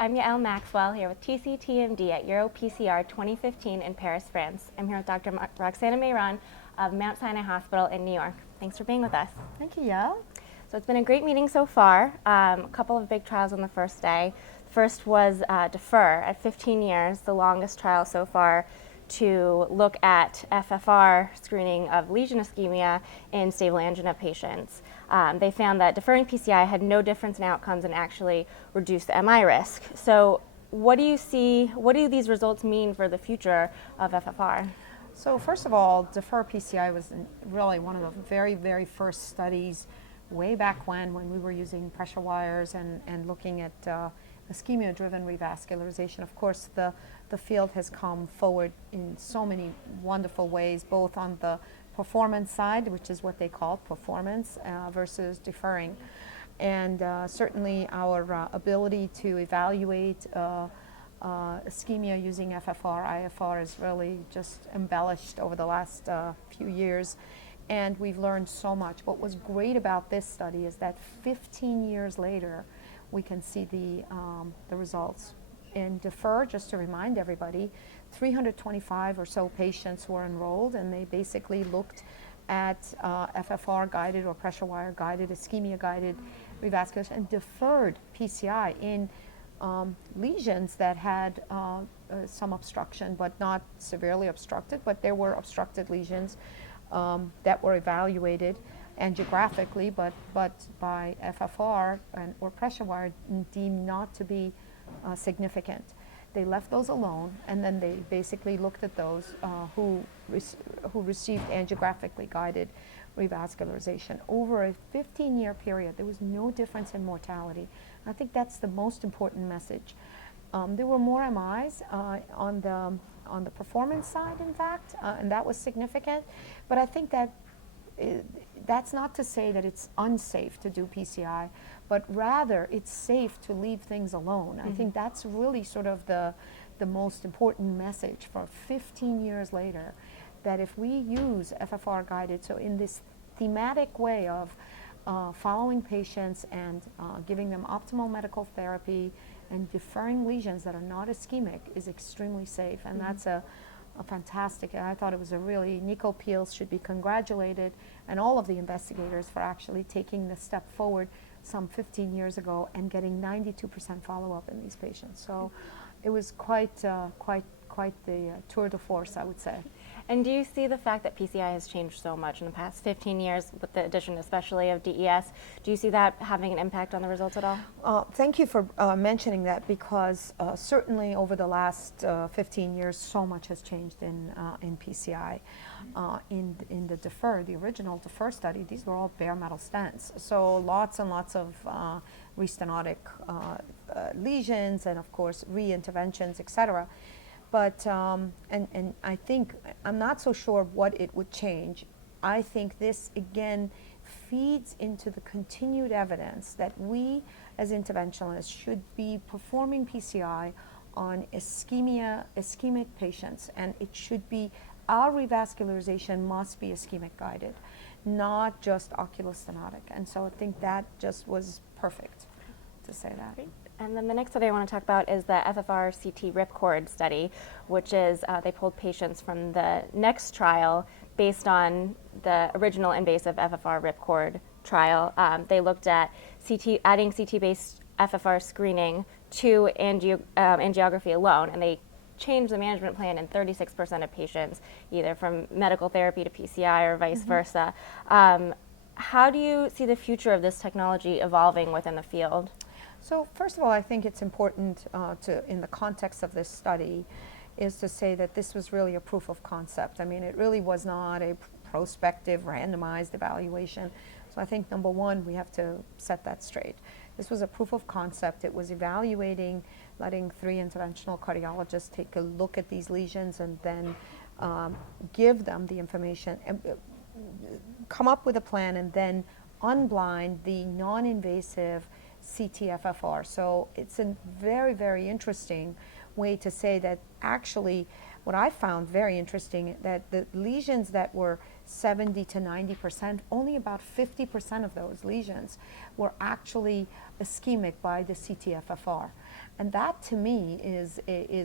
I'm Yael Maxwell here with TCTMD at EuroPCR 2015 in Paris, France. I'm here with Dr. Roxana Mehran of Mount Sinai Hospital in New York. Thanks for being with us. Thank you, Yael. So it's been a great meeting so far. A couple of big trials on the first day. First was DEFER at 15 years, the longest trial so far to look at FFR screening of lesion ischemia in stable angina patients. They found that deferring PCI had no difference in outcomes and actually reduced the MI risk. So what do these results mean for the future of FFR? So first of all, defer PCI was really one of the very, very first studies way back when we were using pressure wires and looking at ischemia-driven revascularization. Of course, the field has come forward in so many wonderful ways, both on the performance side, which is what they call performance, versus deferring. And certainly our ability to evaluate ischemia using FFR, IFR is really just embellished over the last few years. And we've learned so much. What was great about this study is that 15 years later, we can see the results. In DEFER, just to remind everybody, 325 or so patients were enrolled, and they basically looked at FFR-guided or pressure wire-guided, ischemia-guided revascularization and deferred PCI in lesions that had some obstruction, but not severely obstructed, but there were obstructed lesions that were evaluated angiographically, but by FFR or pressure wire deemed not to be significant. They left those alone, and then they basically looked at those who received angiographically guided revascularization. Over a 15-year period, there was no difference in mortality. I think that's the most important message. There were more MIs on the performance side, in fact, and that was significant. But I think that that's not to say that it's unsafe to do PCI, but rather it's safe to leave things alone. Mm-hmm. I think that's really sort of the most important message for 15 years later, that if we use FFR guided, so in this thematic way of following patients and giving them optimal medical therapy and deferring lesions that are not ischemic is extremely safe. And mm-hmm. that's a fantastic, and I thought it was a really, Nico Peels should be congratulated, and all of the investigators for actually taking the step forward some 15 years ago and getting 92% follow-up in these patients. So it was quite the tour de force, I would say. And do you see the fact that PCI has changed so much in the past 15 years, with the addition especially of DES, do you see that having an impact on the results at all? Thank you for mentioning that, because certainly over the last 15 years, so much has changed in PCI. In the DEFER, the original DEFER study, these were all bare metal stents. So lots and lots of restenotic lesions and, of course, re-interventions, et cetera. But, and I think, I'm not so sure what it would change. I think this, again, feeds into the continued evidence that we, as interventionalists, should be performing PCI on ischemic patients, and it should be, our revascularization must be ischemic guided, not just oculostenotic. And so I think that just was perfect to say that. Great. And then the next study I want to talk about is the FFR CT ripcord study, which is they pulled patients from the next trial based on the original invasive FFR ripcord trial. They looked at adding CT-based FFR screening to angiography alone, and they changed the management plan in 36% of patients, either from medical therapy to PCI or vice mm-hmm. versa. How do you see the future of this technology evolving within the field? So first of all, I think it's important in the context of this study, is to say that this was really a proof of concept. I mean, it really was not a prospective randomized evaluation. So I think, number one, we have to set that straight. This was a proof of concept. It was evaluating, letting 3 interventional cardiologists take a look at these lesions and then give them the information, and come up with a plan, and then unblind the non-invasive CT-FFR. So it's very, very interesting way to say that actually what I found very interesting, that the lesions that were 70 to 90%, only about 50% of those lesions were actually ischemic by the CT-FFR. And that to me is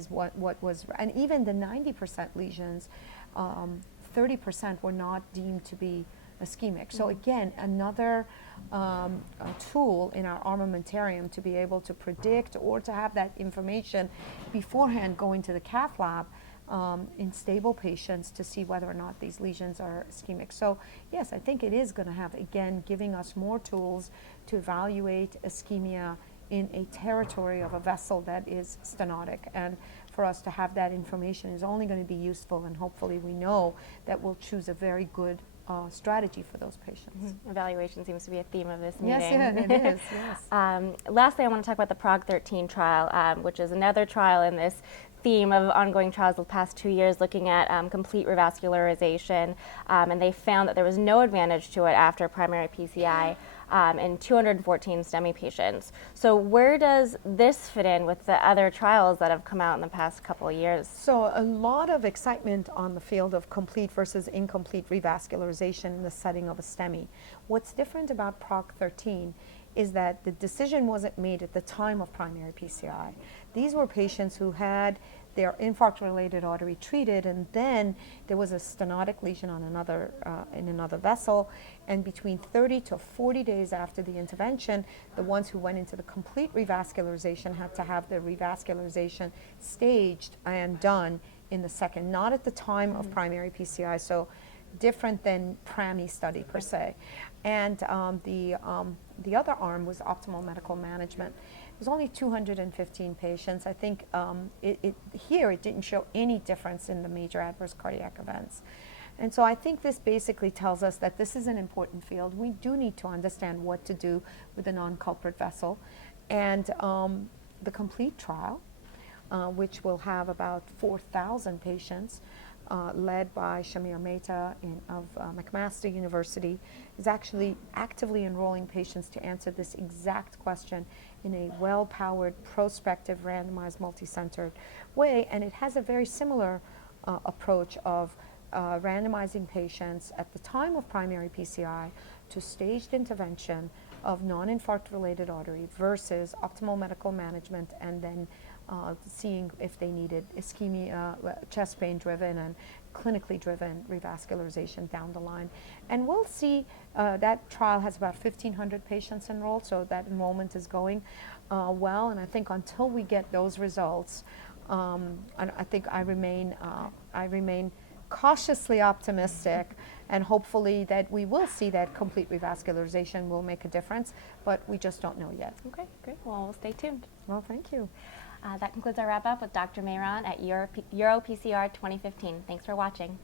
what was, and even the 90% lesions, 30% were not deemed to be ischemic. So again, another a tool in our armamentarium to be able to predict or to have that information beforehand going to the cath lab in stable patients to see whether or not these lesions are ischemic. So yes, I think it is going to have, again, giving us more tools to evaluate ischemia in a territory of a vessel that is stenotic. And for us to have that information is only going to be useful, and hopefully we know that we'll choose a very good strategy for those patients. Evaluation seems to be a theme of this meeting. Yes, it is. Yes. Lastly, I want to talk about the PROG-13 trial, which is another trial in this theme of ongoing trials the past 2 years looking at complete revascularization, and they found that there was no advantage to it after primary PCI in 214 STEMI patients. So where does this fit in with the other trials that have come out in the past couple of years? So a lot of excitement on the field of complete versus incomplete revascularization in the setting of a STEMI. What's different about PROG-13 is that the decision wasn't made at the time of primary PCI. These were patients who had their infarct-related artery treated, and then there was a stenotic lesion on another in another vessel, and between 30 to 40 days after the intervention, the ones who went into the complete revascularization had to have the revascularization staged and done in the second, not at the time of primary PCI, so different than PRAMI study per se. And the other arm was optimal medical management. It was only 215 patients. I think here it didn't show any difference in the major adverse cardiac events. And so I think this basically tells us that this is an important field. We do need to understand what to do with a non-culprit vessel. And the complete trial, which will have about 4,000 patients, led by Shamir Mehta of McMaster University, is actually actively enrolling patients to answer this exact question in a well-powered, prospective, randomized, multi-centered way. And it has a very similar approach of randomizing patients at the time of primary PCI to staged intervention of non-infarct-related artery versus optimal medical management, and then seeing if they needed ischemia, chest pain driven and clinically driven revascularization down the line. And we'll see that trial has about 1,500 patients enrolled, so that enrollment is going well. And I think until we get those results, and I think I remain cautiously optimistic, and hopefully that we will see that complete revascularization will make a difference, but we just don't know yet. Okay, great. Well, we'll stay tuned. Well, thank you. That concludes our wrap-up with Dr. Mehran at EuroPCR 2015. Thanks for watching.